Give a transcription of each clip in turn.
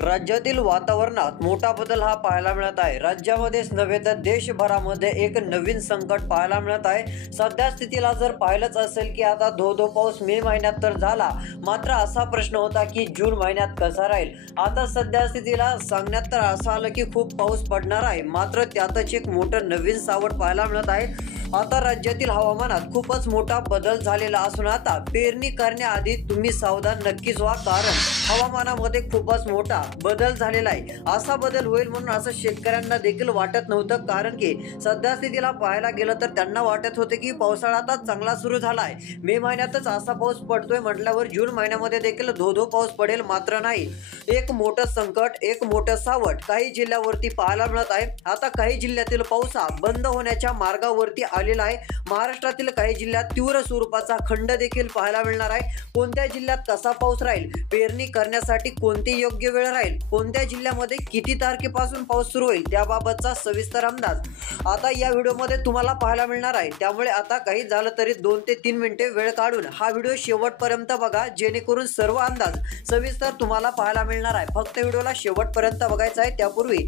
राज्यातील वातावरणात मोठा बदल हा पाहायला मिळत आहे। राज्यामध्येच नव्हे तर देशभरामध्ये एक नवीन संकट पाहायला मिळत आहे। सध्या स्थितीला जर पाहिलंच असेल की आता धो पाऊस मे महिन्यात तर झाला, मात्र असा प्रश्न होता की जून महिन्यात कसा राहील। आता सध्या स्थितीला सांगण्यात तर असं आलं की खूप पाऊस पडणार आहे, मात्र त्यातच एक मोठं नवीन सावट पाहायला मिळत आहे। आता राज्यातील हवामानात खूपच मोठा बदल झालेला असून आता पेरणी करण्याआधी तुम्ही सावधान नक्कीच व्हा, कारण हवामानामध्ये खूपच मोठा बदल झालेला आहे। असा बदल होईल म्हणून असं शेतकऱ्यांना देखील वाटत नव्हतं, कारण की सध्या स्थितीला पाहायला गेलं तर त्यांना वाटत होते की पावसाळा आता चांगला सुरू झाला आहे, मे महिन्यातच असा पाऊस पडतोय म्हटल्यावर जून महिन्यामध्ये देखील धो पाऊस पडेल, मात्र नाही। एक मोठं संकट, एक मोठं सावट काही जिल्ह्यावरती पाहायला मिळत आहे। आता काही जिल्ह्यातील पाऊस हा बंद होण्याच्या मार्गावरती आलेला आहे। महाराष्ट्रातील काही जिल्ह्यात तीव्र स्वरूपाचा खंड देखील पाहायला मिळणार आहे। कोणत्या जिल्ह्यात कसा पाऊस राहील, पेरणी करण्यासाठी कोणती योग्य वेळ राहील, कोणत्या जिल्ह्यामध्ये किती तारखेपासून पाऊस सुरू होईल, त्याबाबतचा सविस्तर अंदाज आता या व्हिडिओमध्ये तुम्हाला पाहायला मिळणार आहे। त्यामुळे आता काही झालं तरी 2 ते 3 मिनिटे वेळ काढून हा व्हिडिओ शेवटपर्यंत बघा, जेणेकरून सर्व अंदाज सविस्तर तुम्हाला पाहायला मिळणार आहे। फक्त व्हिडिओला शेवटपर्यंत बघायचा आहे। त्यापूर्वी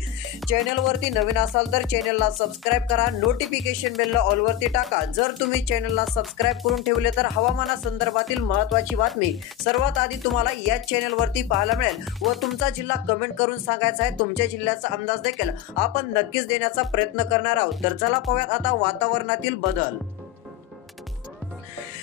चॅनलवरती नवीन असाल तर चॅनलला सबस्क्राईब करा, नोटिफिकेशन बेलला ऑल वरती टाका। जर तुम्ही चॅनलला सबस्क्राईब करून ठेवले तर हवामानासंदर्भातील महत्त्वाची बातमी सर्वात आधी तुम्हाला याच चॅनलवरती पाहायला मिळेल। व तुमचा जिल्हा कमेंट करून सांगायचा आहे, तुमच्या जिल्ह्याचा अंदाज देखील आपण नक्कीच देण्याचा प्रयत्न करणार आहोत। तर चला पाहूयात आता वातावरणातील बदल।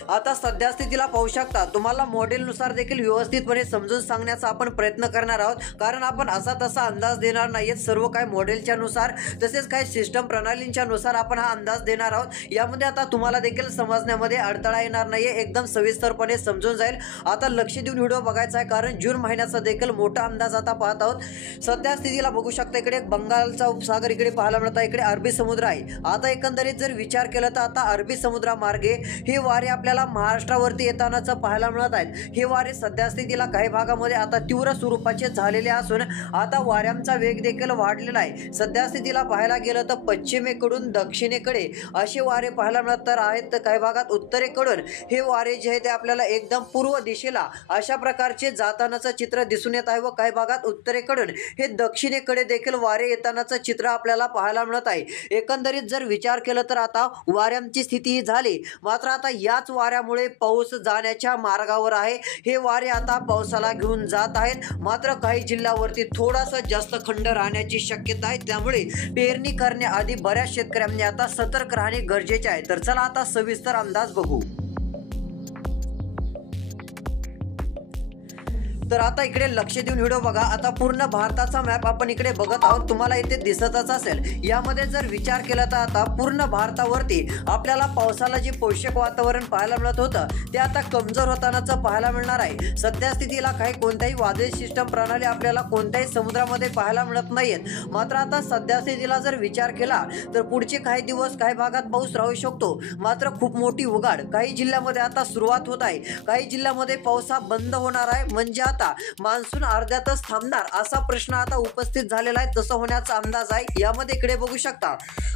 आता सध्या स्थितीला पाहू शकता, तुम्हाला मॉडेलनुसार देखील व्यवस्थितपणे समजून सांगण्याचा आपण प्रयत्न करणार आहोत, कारण आपण असा तसा अंदाज देणार नाहीत। सर्व काही मॉडेलच्या नुसार तसेच काही सिस्टम प्रणालींच्या नुसार आपण हा अंदाज देणार आहोत। यामध्ये आता तुम्हाला देखील समजण्यामध्ये अडथळा येणार नाहीये, एकदम सविस्तरपणे समजून जाईल। आता लक्ष देऊन व्हिडिओ बघायचा आहे, कारण जून महिन्याचा देखील मोठा अंदाज आता पाहत आहोत। सध्या स्थितीला बघू शकता, इकडे बंगालचा उपसागर इकडे पाहायला मिळत आहे, इकडे अरबी समुद्र आहे। आता एकंदरीत जर विचार केला तर आता अरबी समुद्रामार्गे ही वारे आपल्याला महाराष्ट्रावरती येतानाच पाहायला मिळत आहेत। हे वारे सध्या स्थितीला काही भागामध्ये आता तीव्र स्वरूपाचे झालेले असून आता वाऱ्यांचा वेग देखील वाढलेला आहे। सध्या स्थितीला पाहायला गेलं तर पश्चिमेकडून दक्षिणेकडे असे वारे पाहायला मिळत तर आहेत, तर काही भागात उत्तरेकडून हे वारे जे आहे ते आपल्याला एकदम पूर्व दिशेला अशा प्रकारचे जातानाचं चित्र दिसून येत आहे। व काही भागात उत्तरेकडून हे दक्षिणेकडे देखील वारे येतानाचं चित्र आपल्याला पाहायला मिळत आहे। एकंदरीत जर विचार केला तर आता वाऱ्यांची स्थिती झाली, मात्र आता याच वाऱ्यामुळे पाऊस जाण्याच्या मार्गावर आहे। हे वारे आता पावसाला घेऊन जात आहेत, मात्र काही जिल्ह्यावरती थोडासा जास्त खंड राहण्याची शक्यता आहे। त्यामुळे पेरणी करण्याआधी बऱ्याच शेतकऱ्यांनी आता सतर्क राहणे गरजेचे आहे। तर चला आता सविस्तर अंदाज बघू। तर आता इकडे लक्ष देऊन व्हिडिओ बघा। आता पूर्ण भारताचा मॅप आपण इकडे बघत आहोत, तुम्हाला इथे दिसतच असेल। यामध्ये जर विचार केला तर आता पूर्ण भारतावरती आपल्याला पावसाला जे पोषक वातावरण पाहायला मिळत होतं ते आता कमजोर होतानाच पाहायला मिळणार आहे। सध्या स्थितीला काही कोणत्याही वादळी सिस्टम प्रणाली आपल्याला कोणत्याही समुद्रामध्ये पाहायला मिळत नाहीयेत, मात्र आता सध्या स्थितीला जर विचार केला तर पुढचे काही दिवस काही भागात पाऊस राहू शकतो, मात्र खूप मोठी उघाड काही जिल्ह्यामध्ये आता सुरुवात होत आहे। काही जिल्ह्यामध्ये पाऊस हा बंद होणार आहे, म्हणजे आता मान्सून अर्ध्यातच थांबणार असा प्रश्न आता उपस्थित झालेला आहे। तसं होण्याचा अंदाज आहे। यामध्ये इकडे बघू शकता,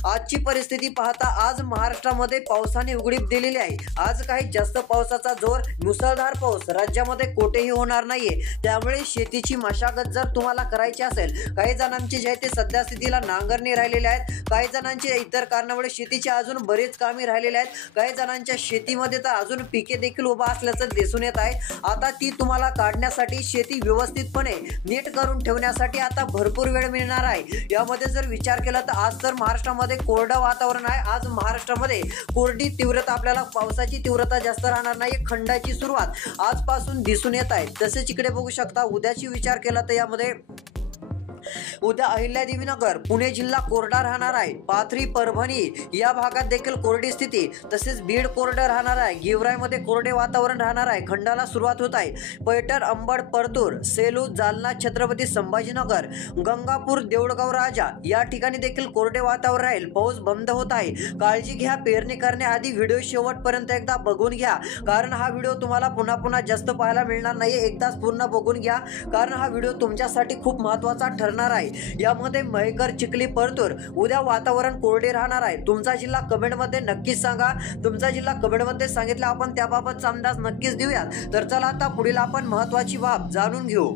आजची परिस्थिती पाहता आज महाराष्ट्रामध्ये पावसाने उघडीप दिलेली आहे। आज काही जास्त पावसाचा जोर, मुसळधार पाऊस राज्यामध्ये कोठेही होणार नाहीये। त्यामुळे शेतीची मशागत जर तुम्हाला करायची असेल, काही जणांचे जे आहे ते सध्या स्थितीला नांगरणी राहिलेले आहेत, काही जणांचे इतर कारणामुळे शेतीची अजून बरेच कामे राहिलेले आहेत, काही जणांच्या शेतीमध्ये तर अजून पिके देखील उभा असल्याचं दिसून येत आहे। आता ती तुम्हाला काढण्यासाठी शेती व्यवस्थितपणे नीट करून ठेवण्यासाठी आता भरपूर वेळ मिळणार आहे। यामध्ये जर विचार केला तर आज तर महाराष्ट्रामध्ये कोरडं वातावरण आहे। आज महाराष्ट्रामध्ये कोरडी तीव्रता, आपल्याला पावसाची तीव्रता जास्त राहणार नाही, खंडाची सुरुवात आजपासून दिसून येत आहे। तसेच इकडे बघू शकता, उद्याची विचार केला तर यामध्ये उद्या अहिल्यादेवीनगर पुणे जिल्हा कोरडा राहणार आहे। पाथरी, परभणी या भागात देखील कोरडी स्थिती, तसेच बीड कोरडं राहणार आहे। गेवराईमध्ये कोरडे वातावरण राहणार आहे, खंडाला सुरुवात होत आहे। पैठण, अंबड, परतूर, सेलू, जालना, छत्रपती संभाजीनगर, गंगापूर, देऊळगाव राजा या ठिकाणी देखील कोरडे वातावरण राहील। पाऊस बंद होत आहे, काळजी घ्या। पेरणी करण्याआधी व्हिडिओ शेवटपर्यंत एकदा बघून घ्या, कारण हा व्हिडिओ तुम्हाला पुन्हा पुन्हा जास्त पाहायला मिळणार नाही। एकदाच पूर्ण बघून घ्या, कारण हा व्हिडिओ तुमच्यासाठी खूप महत्त्वाचा ठरणार आहे। यामध्ये महेकर, चिखली, परतूर उद्या वातावरण कोरडे राहणार आहे। तुमचा जिल्हा कमेंटमध्ये नक्कीच सांगा, तुमचा जिल्हा कमेंटमध्ये सांगितलं आपण त्याबाबतचा अंदाज नक्कीच देऊयात। तर चला आता पुढील आपण महत्त्वाची बाब जाणून घेऊ।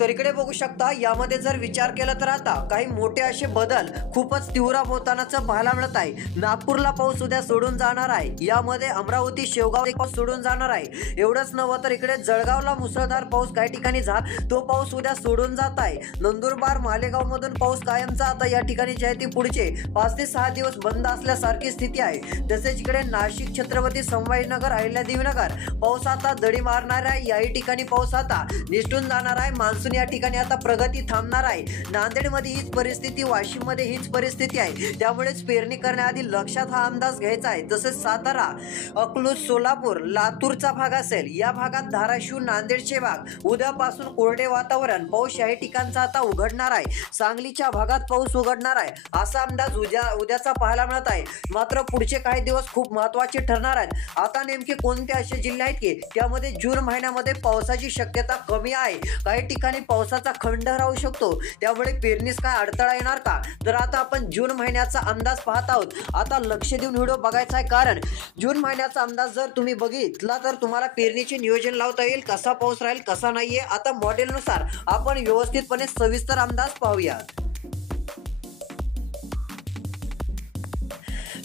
तर इकडे बघू शकता, यामध्ये जर विचार केला तर आता काही मोठे असे बदल खूपच तीव्र होतानाचं पाहायला मिळत आहे. नागपूरला पाऊस उद्या सोडून जाणार आहे. यामध्ये अमरावती, शेवगाव पाऊस सोडून जाणार आहे. एवढंच नव्हे तर इकडे जळगावला मुसळधार पाऊस काही ठिकाणी तो पाऊस उद्या सोडून जात आहे. नंदुरबार, मालेगाव मधून पाऊस कायमचा आता या ठिकाणी जे आहे ते पुढचे 5 ते 6 दिवस बंद असल्यासारखी स्थिती आहे. तसेच इकडे नाशिक, छत्रपती संभाजीनगर, अहिल्यादेवीनगर पाऊस आता दडी मारणार आहे. याही ठिकाणी पाऊस आता निसटून जाणार आहे. मान्सून या ठिकाणी आता प्रगती थांबणार आहे. नांदेडमध्ये हीच परिस्थिती, वाशिममध्ये हीच परिस्थिती आहे. त्यामुळेच पेरणी करण्याआधी लक्षात हा अंदाज घ्यायचा आहे. तसेच सातारा, अकलूज, सोलापूर, लातूरचा भाग असेल, या भागात धाराशिव, नांदेडचे भाग उद्यापासून कोरडे वातावरण, पाऊस याही ठिकाणचा आता उघडणार आहे. सांगलीच्या भागात पाऊस उघडणार आहे असा अंदाज उद्याचा पाहायला मिळत आहे. मात्र पुढचे काही दिवस खूप महत्त्वाचे ठरणार आहेत. आता नेमके कोणते असे जिल्हे आहेत की त्यामध्ये जून महिन्यामध्ये पावसाची शक्यता कमी आहे. काही ठिकाणी पावसाचा खंड राहू शकतो. त्यामुळे पेरणीस काय अडथळा येणार का? तर आता आपण जून महिन्याचा अंदाज पाहत आहोत. आता लक्ष देऊन व्हिडिओ बघायचा आहे, कारण जून महिन्याचा अंदाज जर तुम्ही बघितला तर तुम्हाला पेरणीचे नियोजन लावता येईल. कसा पाऊस राहील, कसा नाहीये, आता मॉडेलनुसार आपण व्यवस्थितपणे सविस्तर अंदाज पाहूयात.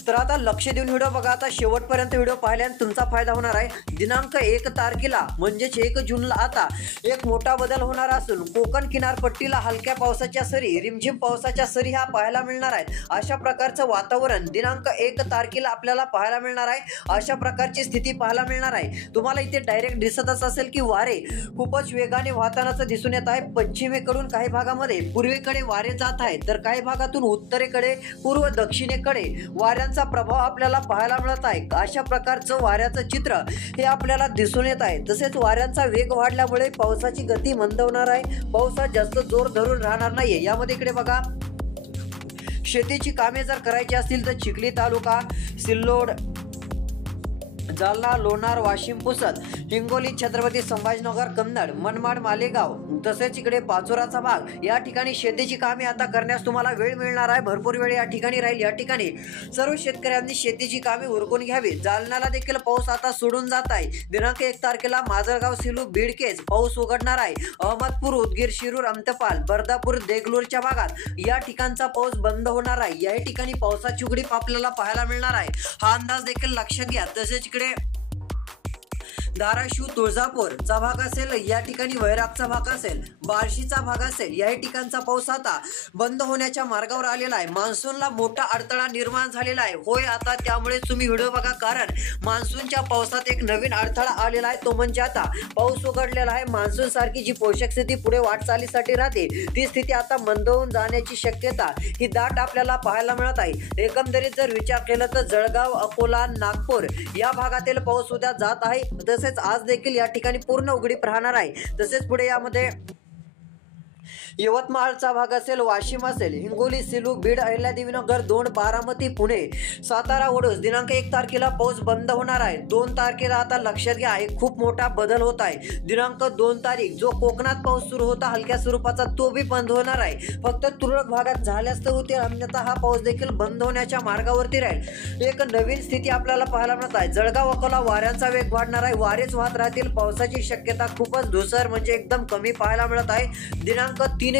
तर आता लक्ष देऊन व्हिडिओ बघा. आता शेवटपर्यंत व्हिडिओ पाहिल्याने तुमचा फायदा होणार आहे. दिनांक 1 तारखेला म्हणजेच 1 जूनला आता एक मोठा बदल होणार असून कोकण किनारपट्टीला हलक्या पावसाच्या सरी, रिमझिम पावसाच्या सरी ह्या पाहायला मिळणार आहेत. अशा प्रकारचं वातावरण दिनांक 1 तारखेला आपल्याला पाहायला मिळणार आहे. अशा प्रकारची स्थिती पाहायला मिळणार आहे. तुम्हाला इथे डायरेक्ट दिसतच असेल की वारे खूपच वेगाने वाहतानाचं दिसून येत आहे. पश्चिमेकडून काही भागामध्ये पूर्वेकडे वारे जात आहेत, तर काही भागातून उत्तरेकडे, पूर्व दक्षिणेकडे वाऱ्यांचा प्रभाव आपल्याला पाहायला मिळत आहे. अशा प्रकारचं वाऱ्याचं चित्र हे आपल्याला दिसून येत आहे. तसेच वाऱ्यांचा वेग वाढल्यामुळे पावसाची गती मंदावणार आहे. पावसात जास्त जोर धरून राहणार नाहीये. यामध्ये इकडे बघा, शेतीची कामे जर करायची असतील तर चिखली तालुका, सिल्लोड, जालना, लोणार, वाशिम, पुसद, हिंगोली, छत्रपती संभाजीनगर, कन्नड, मनमाड, मालेगाव, तसेच इकडे पाचोराचा भाग, या ठिकाणी शेतीची कामे आता करण्यास तुम्हाला वेळ मिळणार आहे. भरपूर वेळ या ठिकाणी राहील. या ठिकाणी सर्व शेतकऱ्यांनी शेतीची कामे उरकून घ्यावी. जालन्याला देखील पाऊस आता सोडून जात आहे. दिनांक 1 तारखेला माजलगाव, सिलू, बीडकेज पाऊस उघडणार आहे. अहमदपूर, उदगीर, शिरूर, अंतपाल, बर्दापूर, देगलूरच्या भागात या ठिकाणचा पाऊस बंद होणार आहे. या ठिकाणी पावसाची उघडीप आपल्याला पाहायला मिळणार आहे. हा अंदाज देखील लक्षात घ्या. तसेच इकडे धाराशिव, तुळजापूरचा भाग असेल, या ठिकाणी वैरागचा भाग असेल, बार्शीचा भाग असेल, याही ठिकाणचा पाऊस आता बंद होण्याच्या मार्गावर आलेला आहे. मान्सूनला मोठा अडथळा निर्माण झालेला आहे. होय, आता त्यामुळे तुम्ही व्हिडिओ बघा, कारण मान्सूनच्या पावसात एक नवीन अडथळा आलेला आहे. तो म्हणजे आता पाऊस उघडलेला आहे. मान्सून सारखी जी पोषक स्थिती पुढे वाटचालीसाठी राहते, ती स्थिती आता मंदावून जाण्याची शक्यता ही दाट आपल्याला पाहायला मिळत आहे. एकंदरीत जर विचार केला तर जळगाव, अकोला, नागपूर या भागातील पाऊस उद्या जात आहे. तसेच आज देखील या ठिकाणी पूर्ण उघडीप राहणार आहे. तसेच पुढे यामध्ये यवतमाळचा भाग असेल, वाशिम असेल, हिंगोली, सिलू, बीड, अहिल्यादेवीनगर, दोन, बारामती, पुणे, सातारा, वडूज दिनांक 1 तारखेला पाऊस बंद होणार आहे. 2 तारखेला आता लक्षात घ्या, एक खूप मोठा बदल होत आहे. दिनांक 2 तारीख जो कोकणात पाऊस सुरू होता हलक्या स्वरूपाचा, तो बी बंद होणार आहे. फक्त तुरळक भागात झाल्यास तर होते, अन्यथा हा पाऊस देखील बंद होण्याच्या मार्गावरती राहील. एक नवीन स्थिती आपल्याला पाहायला मिळत आहे. जळगाव, अकोला वाऱ्यांचा वेग वाढणार आहे. वारेच वाहत राहतील. पावसाची शक्यता खूपच धुसर म्हणजे एकदम कमी पाहायला मिळत आहे. दिनांक 3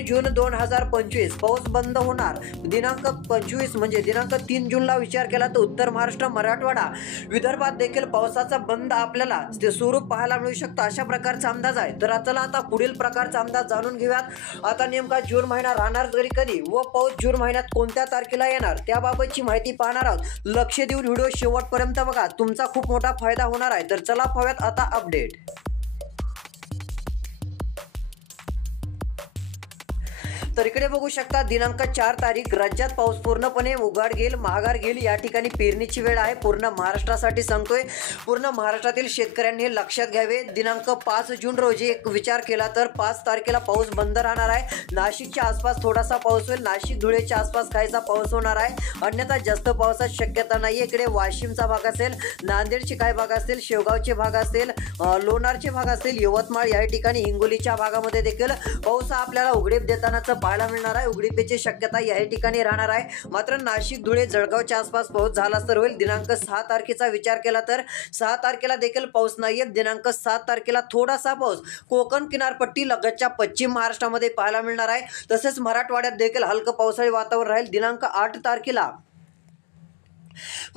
जून 2025 पाऊस बंद होणार. दिनांक 25 म्हणजे दिनांक 3 जूनला विचार केला तर उत्तर महाराष्ट्र, मराठवाडा, विदर्भात देखील पावसाचा बंद आपल्याला स्वरूप पाहायला मिळू शकतं. अशा प्रकारचा अंदाज आहे. तर चला आता पुढील प्रकारचा अंदाज जाणून घेऊयात. आता नेमका जून महिना राहणार तरी कधी व पाऊस जून महिन्यात कोणत्या तारखेला येणार त्याबाबतची माहिती पाहणार आहोत. लक्ष देऊन व्हिडिओ शेवटपर्यंत बघा, तुमचा खूप मोठा फायदा होणार आहे. तर चला पाहूयात आता अपडेट. तर इकडे बघू शकता, दिनांक 4 तारीख राज्यात पाऊस पूर्णपणे उघाड घेईल, माघार घेईल. या ठिकाणी पेरणीची वेळ आहे. पूर्ण महाराष्ट्रासाठी सांगतोय. पूर्ण महाराष्ट्रातील शेतकऱ्यांनी लक्षात घ्यावे. दिनांक 5 जून रोजी एक विचार केला तर 5 तारखेला पाऊस बंद राहणार आहे. नाशिकच्या आसपास थोडासा पाऊस होईल. नाशिक, धुळेच्या आसपास काहीसा पाऊस होणार आहे. अन्यथा जास्त पावसाची शक्यता नाही. इकडे वाशिमचा भाग असेल, नांदेडचे काही भाग असतील, शेवगावचे भाग असतील, लोणारचे भाग असतील, यवतमाळ या ठिकाणी, हिंगोलीच्या भागामध्ये देखील पाऊस आपल्याला उघडीप देतानाच पाहायला मिळणार आहे. उघडीपेची शक्यता याही ठिकाणी राहणार आहे. मात्र नाशिक, धुळे, जळगावच्या आसपास पाऊस झाला तर होईल. दिनांक 6 तारखेचा विचार केला तर 6 तारखेला देखील पाऊस नाहीये. दिनांक 7 तारखेला थोडासा पाऊस कोकण किनारपट्टी लगतच्या पश्चिम महाराष्ट्रामध्ये पाहायला मिळणार आहे. तसेच मराठवाड्यात देखील हलकं पावसाळी वातावरण राहील. दिनांक 8 तारखेला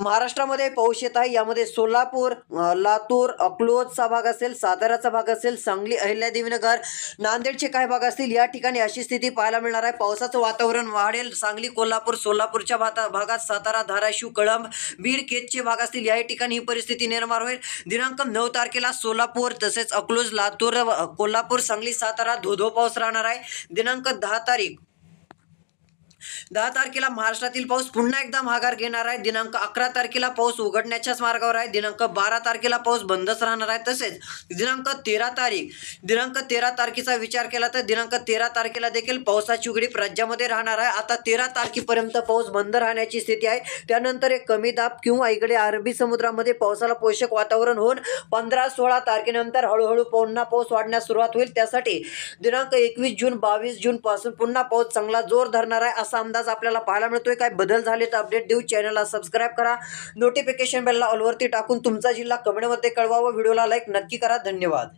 महाराष्ट्रामध्ये पाऊस येत आहे. यामध्ये सोलापूर, लातूर, अकलूजचा भाग असेल, साताराचा भाग असेल, सांगली, अहिल्यादेवीनगर, नांदेडचे काही भाग असतील. या ठिकाणी अशी स्थिती पाहायला मिळणार आहे. पावसाचं वातावरण वाढेल. सांगली, कोल्हापूर, सोलापूरच्या भागात, सातारा, धाराशिव, कळंब, बीड, केजचे भाग असतील. या ठिकाणी ही परिस्थिती निर्माण होईल. दिनांक 9 तारखेला सोलापूर तसेच अकलूज, लातूर, कोल्हापूर, सांगली, सातारा धोधो पाऊस राहणार आहे. दिनांक 10 तारखेला महाराष्ट्रातील पाऊस पुन्हा एकदा माघार घेणार आहे. दिनांक 11 तारखेला पाऊस उघडण्याच्याच मार्गावर आहे. दिनांक 12 तारखेला पाऊस बंदच राहणार आहे. तसेच दिनांक 13 तारखेचा विचार केला तर दिनांक 13 तारखेला देखील पावसाची उघडीप राज्यामध्ये राहणार आहे. आता 13 तारखेपर्यंत पाऊस बंद राहण्याची स्थिती आहे. त्यानंतर एक कमी दाब किंवा इकडे अरबी समुद्रामध्ये पावसाला पोषक वातावरण होऊन 15-16 तारखेनंतर हळूहळू पुन्हा पाऊस वाढण्यास सुरुवात होईल. त्यासाठी दिनांक 21 जून 22 जून पासून पुन्हा पाऊस चांगला जोर धरणार आहे असा अंदाज आपल्याला पाहायला मिळतोय. काय बदल झाले तर अपडेट देऊ. चॅनलला सबस्क्राईब करा. नोटिफिकेशन बेलला ऑलवरती टाकून तुमचा जिल्हा कमेंटमध्ये कळवा व व्हिडिओला लाईक नक्की करा. धन्यवाद.